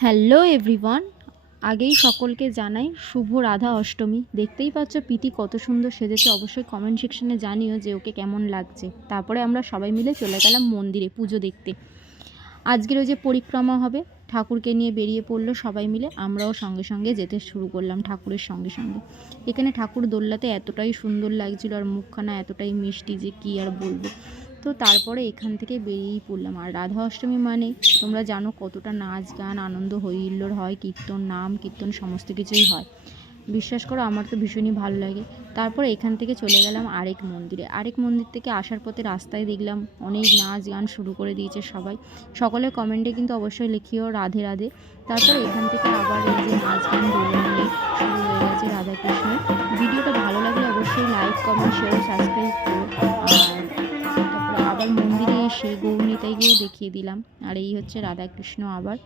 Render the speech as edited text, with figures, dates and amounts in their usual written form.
Hello everyone, আগেই সকলকে জানাই শুভ রাধা অষ্টমী। দেখতেই পাচ্ছ পিতি কত সুন্দর সেজেছে। অবশ্যই কমেন্ট সেকশনে জানিও যে ওকে কেমন লাগছে। তারপরে আমরা সবাই মিলে চলে গেলাম মন্দিরে পুজো দেখতে। আজকের ওই যে পরিক্রমা হবে, ঠাকুরকে নিয়ে বেরিয়ে পড়লো সবাই মিলে। আমরাও সঙ্গে সঙ্গে যেতে শুরু করলাম ঠাকুরের সঙ্গে সঙ্গে। এখানে ঠাকুর দোল্লাতে এতটাই সুন্দর লাগছিল আর মুখখানা এতটাই মিষ্টি যে কী আর বলবো। তো তারপরে এখান থেকে বেরিয়েই পড়লাম। আর রাধা অষ্টমী মানে তোমরা জানো কতটা নাচ গান আনন্দ হইহুল্লোড় হয়, কীর্তন নাম কীর্তন সমস্ত কিছুই হয়। বিশ্বাস করো আমার তো ভীষণই ভালো লাগে। তারপর এখান থেকে চলে গেলাম আরেক মন্দিরে। আরেক মন্দির থেকে আসার পথে রাস্তায় দেখলাম অনেক নাচ গান শুরু করে দিয়েছে সবাই। সকলের কমেন্টে কিন্তু অবশ্যই লিখিও রাধে রাধে। তারপর এখান থেকে আবার এই যে নাচ গান দোলনা নিয়ে শুরু হয়ে গেছে রাধাকৃষ্ণের। ভিডিওটা ভালো লাগলে অবশ্যই লাইক কমেন্ট শেয়ার সাবস্ক্রাইব করো। আর তারপরে আবার মন্দিরে এসে গৌরনীতাইকেও দেখিয়ে দিলাম। আর এই হচ্ছে রাধাকৃষ্ণ আবার।